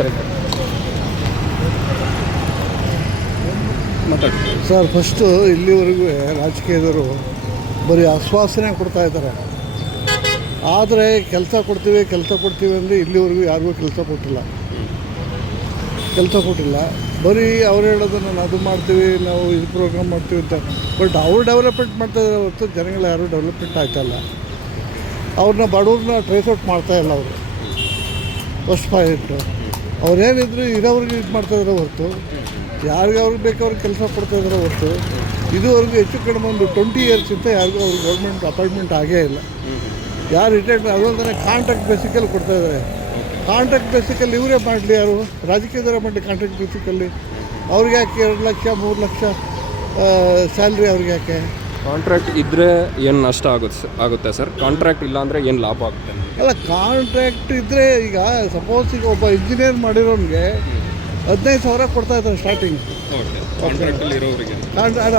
Sir ಮಾತಾಡಿ sir. First ಇಲ್ಲಿವರೆಗೂ ರಾಜಕೀಯದವರು ಬರೀ ಆಶ್ವಾಸನೆ ಕೊಡ್ತಾ ಇದ್ದಾರೆ. ಆದರೆ ಕೆಲಸ ಕೊಡ್ತೀವಿ ಅಂದರೆ ಇಲ್ಲಿವರೆಗೂ ಯಾರಿಗೂ ಕೆಲಸ ಕೊಟ್ಟಿಲ್ಲ. ಬರೀ ಅವ್ರು ಹೇಳೋದು ನಾನು ಅದು ಮಾಡ್ತೀವಿ, ನಾವು ಇದು ಪ್ರೋಗ್ರಾಮ್ ಮಾಡ್ತೀವಿ ಅಂತ. ಬಟ್ ಅವ್ರು ಡೆವಲಪ್ಮೆಂಟ್ ಮಾಡ್ತಾಯಿದ್ದಾರೆ ಹೊರತು ಜನಗಳು ಯಾರೂ ಡೆವಲಪ್ಮೆಂಟ್ ಆಯ್ತಲ್ಲ. ಅವ್ರನ್ನ ಬಡವ್ರನ್ನ ಟ್ರೇಸ್ ಔಟ್ ಮಾಡ್ತಾಯಿಲ್ಲ ಅವರು. ಫಸ್ಟ್ ಪಾಯಿಂಟು ಅವ್ರೇನಿದ್ರು ಇರೋವ್ರಿಗೆ ಇದು ಮಾಡ್ತಾಯಿದ್ದಾರೆ ಹೊರತು ಯಾರಿಗೆ ಅವ್ರಿಗೆ ಬೇಕು ಅವ್ರಿಗೆ ಕೆಲಸ ಕೊಡ್ತಾಯಿದ್ದಾರೆ ಹೊರತು ಇದುವರೆಗೂ ಹೆಚ್ಚು ಕಡಿಮೆ ಒಂದು 20 ಇಯರ್ಸಿಂದ ಯಾರಿಗೂ ಅವ್ರಿಗೆ ಗೌರ್ಮೆಂಟ್ ಅಪಾಯಿಂಟ್ಮೆಂಟ್ ಆಗೇ ಇಲ್ಲ. ಯಾರು ರಿಟೈರ್ಡ್ ಅದೊಂದೇ ಕಾಂಟ್ರಾಕ್ಟ್ ಬೇಸಿಕಲ್ಲಿ ಕೊಡ್ತಾಯಿದ್ದಾರೆ. ಕಾಂಟ್ರಾಕ್ಟ್ ಬೇಸಿಕಲ್ಲಿ ಇವರೇ ಮಾಡಲಿ, ಯಾರು ರಾಜಕೀಯದವರೇ ಮಾಡಲಿ ಕಾಂಟ್ರಾಕ್ಟ್ ಬೇಸಿಕಲ್ಲಿ. ಅವ್ರಿಗೆ ಯಾಕೆ 2 ಲಕ್ಷ 3 ಲಕ್ಷ ಸ್ಯಾಲ್ರಿ ಅವ್ರಿಗೆ ಯಾಕೆ? ಕಾಂಟ್ರಾಕ್ಟ್ ಇದ್ದರೆ ಏನು ನಷ್ಟ ಆಗುತ್ತೆ ಸರ್? ಕಾಂಟ್ರಾಕ್ಟ್ ಇಲ್ಲ ಅಂದರೆ ಏನು ಲಾಭ ಆಗುತ್ತೆ? ಅಲ್ಲ, ಕಾಂಟ್ರಾಕ್ಟ್ ಇದ್ದರೆ ಈಗ ಸಪೋಸ್ ಈಗ ಒಬ್ಬ ಇಂಜಿನಿಯರ್ ಮಾಡಿರೋನಿಗೆ 15,000 ಕೊಡ್ತಾಯಿದ್ದಾರೆ ಸ್ಟಾರ್ಟಿಂಗ್. ಕಾಂಟ್ರಾಕ್ಟಲ್ಲಿ ಇರೋರಿಗೆ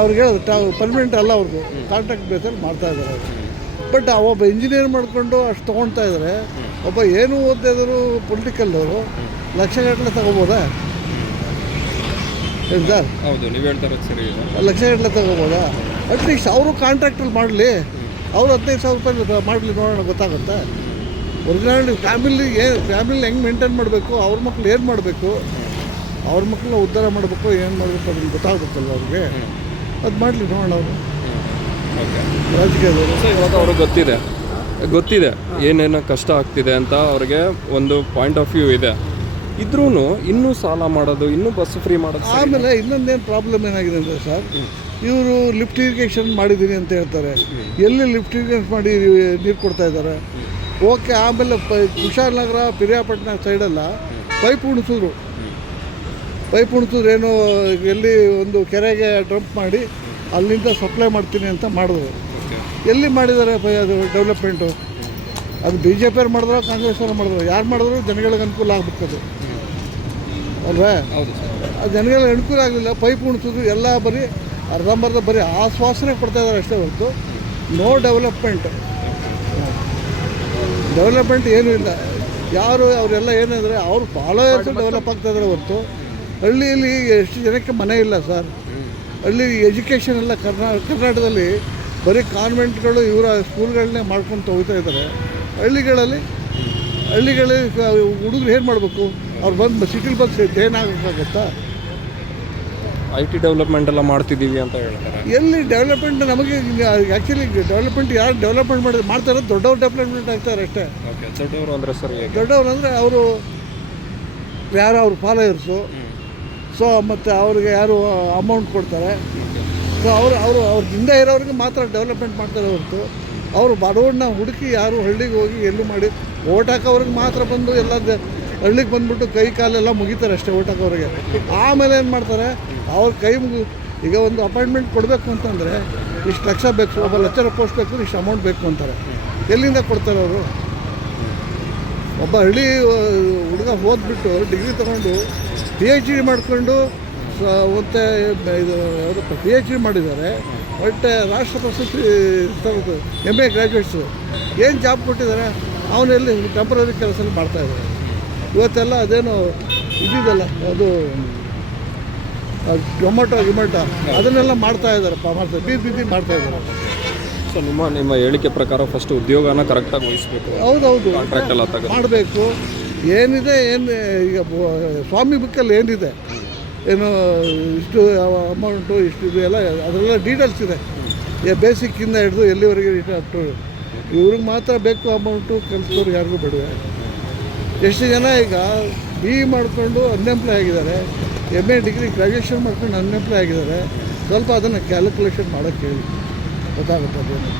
ಅವ್ರಿಗೆ ಹೇಳೋದು ಪರ್ಮನೆಂಟ್ ಅಲ್ಲ, ಅವ್ರದ್ದು ಕಾಂಟ್ರಾಕ್ಟ್ ಬೇಸಲ್ಲಿ ಮಾಡ್ತಾಯಿದ್ದಾರೆ ಅವರು. ಬಟ್ ಒಬ್ಬ ಇಂಜಿನಿಯರ್ ಮಾಡಿಕೊಂಡು ಅಷ್ಟು ತೊಗೊಳ್ತಾ ಇದ್ದಾರೆ. ಒಬ್ಬ ಏನು ಓದಿದ್ರು ಪೊಲಿಟಿಕಲ್ದವರು ಲಕ್ಷಗಟ್ಟಲೆ ತಗೋಬೋದಾ? ಹೇಳಿ ಸರ್. ಹೌದು, ನೀವು ಹೇಳ್ತಾರೆ ಸರಿ. ಲಕ್ಷಗಟ್ಟಲೆ ತಗೋಬೋದಾ? ಅಟ್ಲೀಸ್ಟ್ ಅವರು ಕಾಂಟ್ರಾಕ್ಟಲ್ಲಿ ಮಾಡಲಿ, ಅವರು 15,000 ರೂಪಾಯಿ ಮಾಡಲಿ, ನೋಡೋಣ ಗೊತ್ತಾಗುತ್ತೆ. ಒರಿಜಿನಾಲಿಟಿ ಫ್ಯಾಮಿಲಿ ಹೆಂಗೆ ಮೇಂಟೈನ್ ಮಾಡಬೇಕು, ಅವ್ರ ಮಕ್ಳು ಏನು ಮಾಡಬೇಕು, ಅವ್ರ ಮಕ್ಕಳನ್ನ ಉದ್ಧಾರ ಮಾಡಬೇಕು, ಏನು ಮಾಡಬೇಕು ಅದನ್ನು ಗೊತ್ತಾಗುತ್ತಲ್ಲ ಅವ್ರಿಗೆ. ಅದು ಮಾಡಲಿ, ನೋಡೋಣ ಅವರು ರಾಜಕೀಯದವರು. ಇವಾಗ ಅವ್ರಿಗೆ ಗೊತ್ತಿದೆ ಏನೇನೋ ಕಷ್ಟ ಆಗ್ತಿದೆ ಅಂತ ಅವ್ರಿಗೆ ಒಂದು ಪಾಯಿಂಟ್ ಆಫ್ ವ್ಯೂ ಇದೆ. ಇದ್ರೂ ಇನ್ನೂ ಸಾಲ ಮಾಡೋದು, ಇನ್ನೂ ಬಸ್ ಫ್ರೀ ಮಾಡೋದು. ಆಮೇಲೆ ಇನ್ನೊಂದೇನು ಪ್ರಾಬ್ಲಮ್ ಏನಾಗಿದೆ ಅಂದರೆ ಸರ್, ಇವರು ಲಿಫ್ಟ್ ಇರಿಗೇಷನ್ ಮಾಡಿದ್ದೀನಿ ಅಂತ ಹೇಳ್ತಾರೆ. ಎಲ್ಲಿ ಲಿಫ್ಟ್ ಇರಿಗೇಷನ್ ಮಾಡಿ ನೀರು ಕೊಡ್ತಾ ಇದ್ದಾರೆ? ಓಕೆ. ಆಮೇಲೆ ಕುಶಾಲನಗರ ಪಿರಿಯಾಪಟ್ಟಣ ಸೈಡೆಲ್ಲ ಪೈಪ್ ಉಣಿಸಿದ್ರು. ಏನೋ ಎಲ್ಲಿ ಒಂದು ಕೆರೆಗೆ ಡಂಪ್ ಮಾಡಿ ಅಲ್ಲಿಂದ ಸಪ್ಲೈ ಮಾಡ್ತೀನಿ ಅಂತ ಮಾಡಿದ್ರು. ಎಲ್ಲಿ ಮಾಡಿದ್ದಾರೆ ಅದು ಡೆವಲಪ್ಮೆಂಟು? ಅದು BJP ಅವ್ರು ಮಾಡಿದ್ರು, ಕಾಂಗ್ರೆಸ್ ಅವರು ಮಾಡಿದ್ರು, ಯಾರು ಮಾಡಿದ್ರು ಜನಗಳಿಗೆ ಅನುಕೂಲ ಆಗ್ಬೇಕದು ಅಲ್ವೇ? ಆ ಜನಗಳಿಗೆ ಅನುಕೂಲ ಆಗಲಿಲ್ಲ. ಪೈಪ್ ಉಣಿಸಿದ್ರು, ಎಲ್ಲ ಬರೀ ಅರ್ಧಂಬರ್ಧ ಬರೀ ಆಶ್ವಾಸನೆ ಕೊಡ್ತಾಯಿದ್ದಾರೆ ಅಷ್ಟೇ ಹೊರತು ನೋ ಡೆವಲಪ್ಮೆಂಟ್ ಏನೂ ಇಲ್ಲ. ಯಾರು ಅವರೆಲ್ಲ ಏನಂದರೆ ಅವ್ರು ಫಾಲೋಯರ್ಸ್ ಡೆವಲಪ್ ಆಗ್ತಾಯಿದ್ದಾರೆ ಹೊರತು ಹಳ್ಳಿಯಲ್ಲಿ ಎಷ್ಟು ಜನಕ್ಕೆ ಮನೆ ಇಲ್ಲ ಸರ್. ಹಳ್ಳಿ ಎಜುಕೇಷನ್ ಎಲ್ಲ ಕರ್ನಾಟಕದಲ್ಲಿ ಬರೀ ಕಾನ್ವೆಂಟ್ಗಳು ಇವರ ಸ್ಕೂಲ್ಗಳನ್ನೇ ಮಾಡ್ಕೊಂಡು ಹೋಗ್ತಾ ಇದ್ದಾರೆ. ಹಳ್ಳಿಗಳಲ್ಲಿ ಹುಡುಗರು ಏನು ಮಾಡಬೇಕು? ಅವ್ರು ಬಂದು ಸಿಟಿಲಿ ಬಂದು ಏನಾಗಬೇಕಾಗುತ್ತಾ? IT ಡೆವಲಪ್ಮೆಂಟ್ ಎಲ್ಲ ಮಾಡ್ತಿದ್ದೀವಿ ಅಂತ ಹೇಳ್ತಾರೆ. ಎಲ್ಲಿ ಡೆವಲಪ್ಮೆಂಟ್? ನಮಗೆ ಆ್ಯಕ್ಚುಲಿ ಡೆವಲಪ್ಮೆಂಟ್ ಯಾರು ಡೆವಲಪ್ಮೆಂಟ್ ಮಾಡ್ತಾರೆ? ದೊಡ್ಡವ್ರು ಡೆವಲಪ್ಮೆಂಟ್ ಆಗ್ತಾರೆ ಅಷ್ಟೇ. ದೊಡ್ಡವರು ಅಂದರೆ ಸರ್, ದೊಡ್ಡವ್ರು ಅಂದರೆ ಅವರು ಯಾರು ಅವ್ರ ಫಾಲೋಯರ್ಸು. ಸೊ ಮತ್ತು ಅವ್ರಿಗೆ ಯಾರು ಅಮೌಂಟ್ ಕೊಡ್ತಾರೆ. ಸೊ ಅವ್ರ ಹಿಂದೆ ಇರೋರಿಗೆ ಮಾತ್ರ ಡೆವಲಪ್ಮೆಂಟ್ ಮಾಡ್ತಾರೆ ಹೊರತು ಅವರು ಬಡವ್ರನ್ನ ಹುಡುಕಿ ಯಾರು ಹಳ್ಳಿಗೆ ಹೋಗಿ ಎಲ್ಲೂ ಮಾಡಿ ಓಟ್ ಹಾಕೋವ್ರಿಗೆ ಮಾತ್ರ ಬಂದು ಎಲ್ಲ ಹಳ್ಳಿಗೆ ಬಂದುಬಿಟ್ಟು ಕೈ ಕಾಲೆಲ್ಲ ಮುಗಿತಾರೆ ಅಷ್ಟೇ ಓಟ್ ಹಾಕೋರಿಗೆ. ಆಮೇಲೆ ಏನು ಮಾಡ್ತಾರೆ? ಅವ್ರ ಕೈ ಈಗ ಒಂದು ಅಪಾಯಿಂಟ್ಮೆಂಟ್ ಕೊಡಬೇಕು ಅಂತಂದರೆ ಇಷ್ಟು ಲಕ್ಷ ಬೇಕು, ಒಬ್ಬ ಲೆಕ್ಚರ್ ಪೋಸ್ಟ್ ಬೇಕು, ಇಷ್ಟು ಅಮೌಂಟ್ ಬೇಕು ಅಂತಾರೆ. ಎಲ್ಲಿಂದ ಕೊಡ್ತಾರೆ ಅವರು? ಒಬ್ಬ ಹಳ್ಳಿ ಹುಡುಗ ಓದ್ಬಿಟ್ಟು ಡಿಗ್ರಿ ತೊಗೊಂಡು PhD ಮಾಡಿಕೊಂಡು ಮತ್ತು ಇದು ಯಾವುದಪ್ಪ PhD ಮಾಡಿದ್ದಾರೆ. ಬಟ್ ರಾಷ್ಟ್ರ ಪ್ರಶಸ್ತಿ ತಗೋದು MA ಗ್ರ್ಯಾಜುಯೇಟ್ಸು ಏನು ಜಾಬ್ ಕೊಟ್ಟಿದ್ದಾರೆ? ಅವನಲ್ಲಿ ಟೆಂಪ್ರರಿ ಕೆಲಸ ಮಾಡ್ತಾಯಿದ್ದಾರೆ. ಇವತ್ತೆಲ್ಲ ಅದೇನು ಇದಿದೆಲ್ಲ ಅದು ಟೊಮೊಟೊ ಅದನ್ನೆಲ್ಲ ಮಾಡ್ತಾಯಿದ್ದಾರೆ, ಬೀದಿ ಮಾಡ್ತಾಯಿದ್ದಾರೆ. ಸೊ ನಿಮ್ಮ ಹೇಳಿಕೆ ಪ್ರಕಾರ ಫಸ್ಟ್ ಉದ್ಯೋಗನ ಕರೆಕ್ಟಾಗಿ ವಹಿಸಬೇಕು. ಹೌದೌದು, ಕಾಂಟ್ರಾಕ್ಟ್ ಎಲ್ಲ ಮಾಡಬೇಕು. ಏನಿದೆ ಈಗ ಸ್ವಾಮಿ ಬುಕ್ಕಲ್ಲಿ ಏನಿದೆ, ಏನು ಇಷ್ಟು ಅಮೌಂಟು ಇಷ್ಟು ಇದು ಎಲ್ಲ ಅದರೆಲ್ಲ ಡೀಟೇಲ್ಸ್ ಇದೆ. ಬೇಸಿಕ್ಕಿಂದ ಹಿಡಿದು ಎಲ್ಲಿವರೆಗೆ ಅಷ್ಟು ಇವ್ರಿಗೆ ಮಾತ್ರ ಬೇಕು ಅಮೌಂಟು, ಕೆಲಸದವ್ರಿಗೆ ಯಾರಿಗೂ ಬೇಡವೆ. ಎಷ್ಟು ಜನ ಈಗ BE ಮಾಡಿಕೊಂಡು ಅನ್ಎಂಪ್ಲಾಯ್ ಆಗಿದ್ದಾರೆ, MA ಡಿಗ್ರಿ ಗ್ರ್ಯಾಜುಯೇಷನ್ ಮಾಡ್ಕೊಂಡು ಅನ್ಎಂಪ್ಲಾಯ್ ಆಗಿದ್ದಾರೆ. ಸ್ವಲ್ಪ ಅದನ್ನು ಕ್ಯಾಲ್ಕುಲೇಷನ್ ಮಾಡೋಕ್ಕೆ ಹೇಳಿ, ಗೊತ್ತಾಗುತ್ತೆ ಅದೇನು.